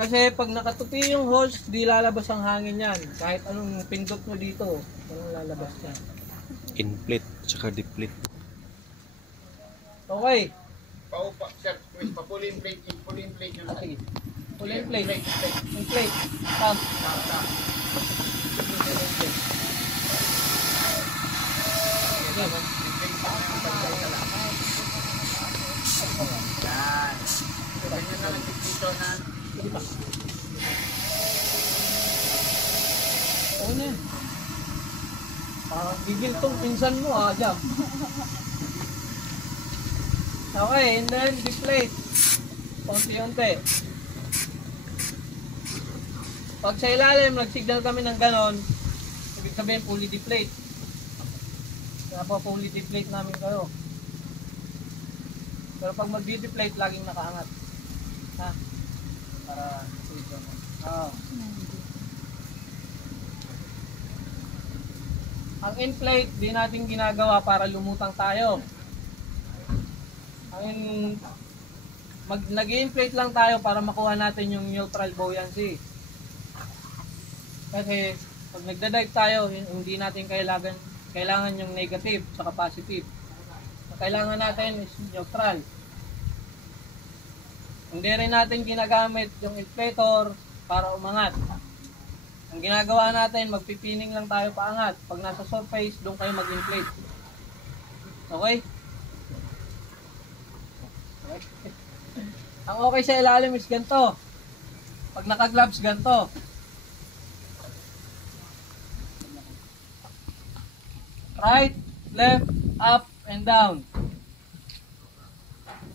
Kasi pag nakatupi yung hose, di lalabas ang hangin yan. Kahit anong pindot mo dito, anong lalabas yan. Inflate, tsaka deplete. Okay. Paupa, sir, pa-full inflate nyo na. Okay. Full inflate. Inflate. Pump. Yan. Ganyan na lang dito na. Oo na. Parang gigil tong pinsan mo Jam. Okay, and then deflate. Unti-unti. Pag sa ilalim, nag-signal kami ng ganon, ibig sabihin fully deflate. Kaya po fully deflate namin kayo. Pero pag mag-deflate, laging nakaangat. Ha? Para save mo. Oo. Ang inflate, di natin ginagawa para lumutang tayo. Ang nag-inflate lang tayo para makuha natin yung neutral buoyancy. Kasi pag nagda-dive tayo, hindi natin kailangan yung negative sa positive. Ang kailangan natin is neutral. Hindi rin natin ginagamit yung inflator para umangat. Ang ginagawa natin, magpipining lang tayo paangat. Pag nasa surface, doon kayo mag-inflate. Okay? Ang okay sa ilalim is ganito. Pag naka-gloves, ganito. Right, left, up, and down.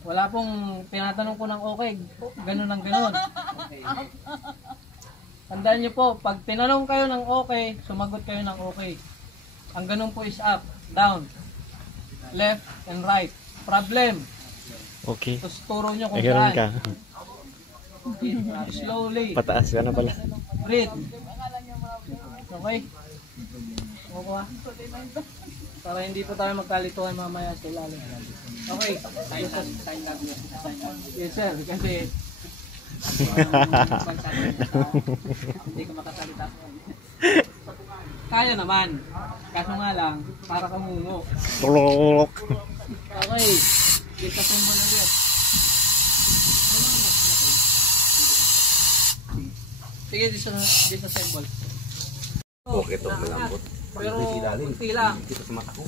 Wala pong tinatanong ko ng okay. Ganun ang ganun. Okay. Tandaan nyo po, pag tinanong kayo ng okay, sumagot kayo ng okay. Ang ganun po is up, down, left, and right. Problem. Okay. Tapos turo nyo kung Ayun saan. ka. Slowly. Pataas ka na pala. Breathe. Okay? Kukuha. Para hindi po tayo magkalituhan mamaya sa ilalim. Okay. Yes sir, kasi hindi ka makasalita. Kaya naman. Kaso nga lang, para kamungo. Tulok. Okay. Kita symbol ulit. Sige, dito symbol. Okay, ito malambot. Pero kunti lang. Dito sa mata ko.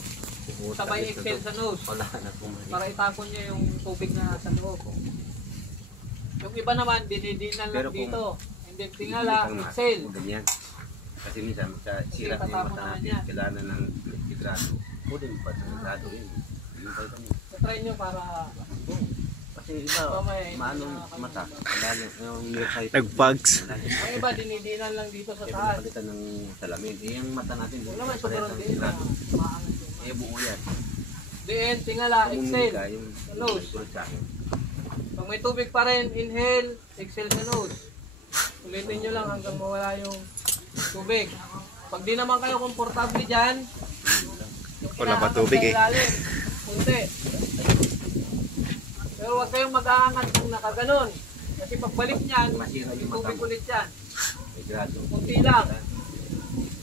Sabay exhale sa nose. Para itapon niya yung tubig na sa loob. Yung iba naman, dinidinan lang dito. And then tingala, exhale. Ganyan. Kasi minsan, sira na yung mata natin. Kailangan ng hidrato. Pwede pa sa hidrato rin. Try nyo para... Kasi iba, maanong mata. Yung nearsighted. Nag-bugs. Ang iba, dinidinan lang dito sa Kaya taas. pinapalitan ng salamin. Yung mata natin, Wala naman sobrang din na maangat yun. buo yan. Then, tingala, exhale. Yung nose. sa akin. Pag may tubig pa rin, inhale, exhale sa nose. Ulitin nyo lang hanggang mawala yung tubig. Pag di naman kayo komportable dyan, Wala pa tubig eh. Kunti. Pero huwag kayong mag-aangat kung nakaganon. Kasi pagbalik niyan, yung tubig ulit yan. Hidrato. Kunti lang.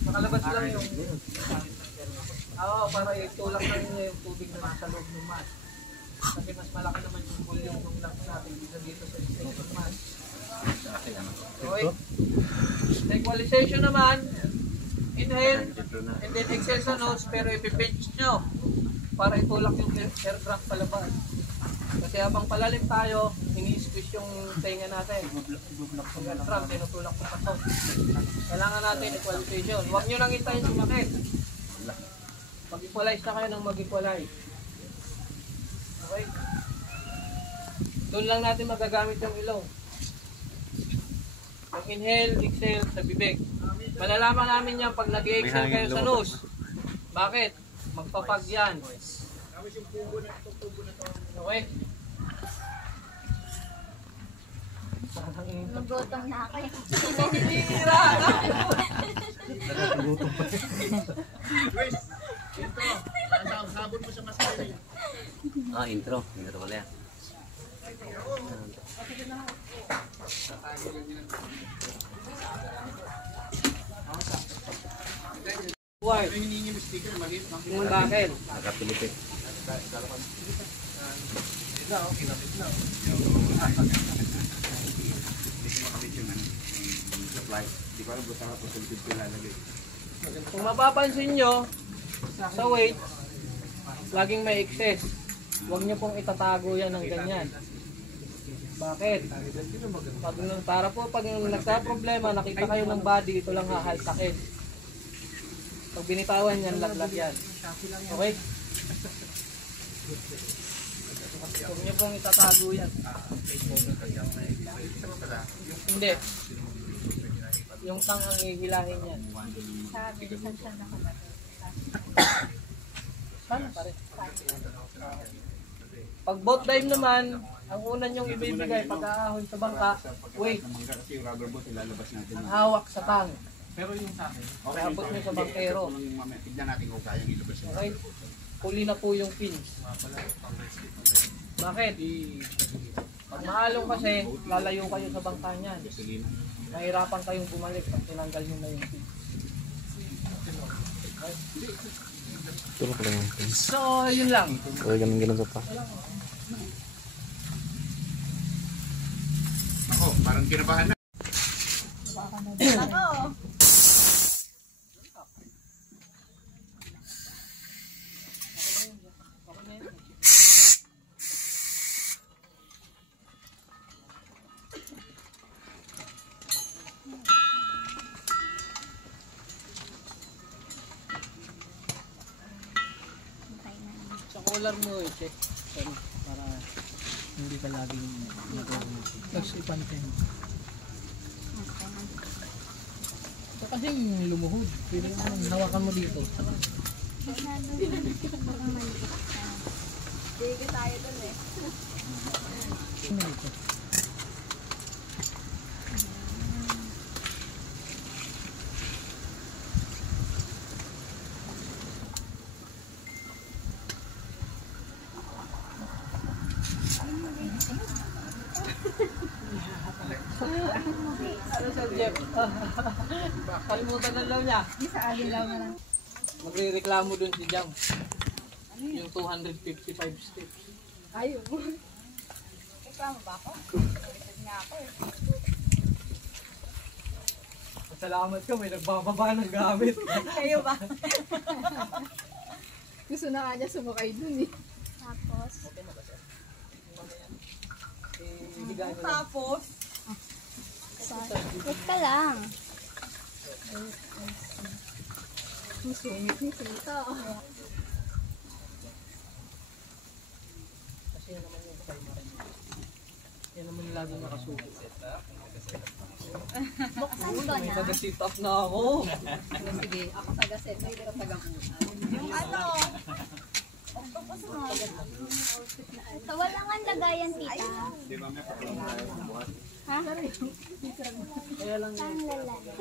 Nakalabas lang yung... Oo, para itulak lang niya yung tubig na nasa loob ng mask. Kasi mas malaki naman yung volume ng lungs natin dito sa extension mask. Okay. Equalization naman. Inhale. And then exhale sa nose, pero ipipinch nyo para itulak yung air draft palabas. Kasi habang palalim tayo, ini-squeeze yung tenga natin. Yung air draft, tinutulak sa pasok. Kailangan natin equalization. Huwag nyo lang hintayin sumakit. Mag-equalize na kayo ng mag-equalize. Okay? Doon lang natin magagamit yung ilong. Yung inhale, exhale sa bibig. Malalaman namin yan pag nag-exhale kayo sa nose. Bakit? Magpapag yan. Okay? Nagutom na ako. Tira! Intro. Intro pala yan. Why? Yung bakit? Nakatulipit. Di ba rin buta ako tulipid ko lalagay? Kung mapapansin nyo, sa weight, laging may excess. Huwag nyo pong itatago yan ng ganyan. Bakit? Pag nagka-problema, nakita kayo ng body, ito lang hahaltakin. Pag binitawan yan, laglag yan. Okay? Huwag nyo pong itatago yan. Hindi. Yung tang ang hihilahin yan. Sana pa rin. Pag boat dive naman, ang una nyong ibibigay pag aahon sa bangka, wait, Kasi yung rubber boat ilalabas natin. ang hawak sa tang. Pero yung sa akin, okay, Abot nyo sa bangkero. tignan natin kung kayang ilabas yun. Okay? Huli na po yung fins. Bakit? Pag maalong kasi, lalayo kayo sa bangka niyan. Mahirapan kayong bumalik pag tinanggal nyo na yung fins. Tulog lang yung pins. So, yun lang. O, ganun pa. Ako, parang kinabahan na. Sa collar mo, check. Para hindi ka laging natulog. Tapos ipantin. So, kasi yung lumuhod, pwede mo hawakan mo dito. Sige tayo dun eh. Dito. Ano sa Jeff? Kalimutan na lang niya. Sa alin lang na lang. Magre-reklamo dun si Jam. Yung 255 steps. Ayaw mo. Reklamo ba ako? Reklamo nga ako eh. Salamat ka, may nagbababa ng gamit. Kayo ba? Gusto na nga niya sumakay dun eh. Tapos? Tapos? Wait ka lang. Masungit ni Sita. Kasi yan naman yung primary. Yan naman yung lagi nakasulit. Buksan ko May na. taga-sit up na ako. Sige, ako taga-set. May pero taga-punan. Yung ano? Octopus mo. So, walang ang lagayan, tita. Ha? Kaya lang Saan lalagay?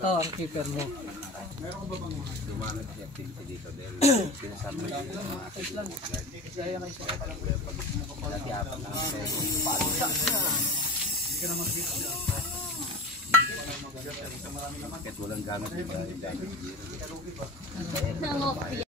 ito, ang keeper mo. Dumanag si activity dito dahil pinasama na yung mga activity. Kaya kayo sa Lagi apat na kahit walang gamit, yung gamit. Nangopya.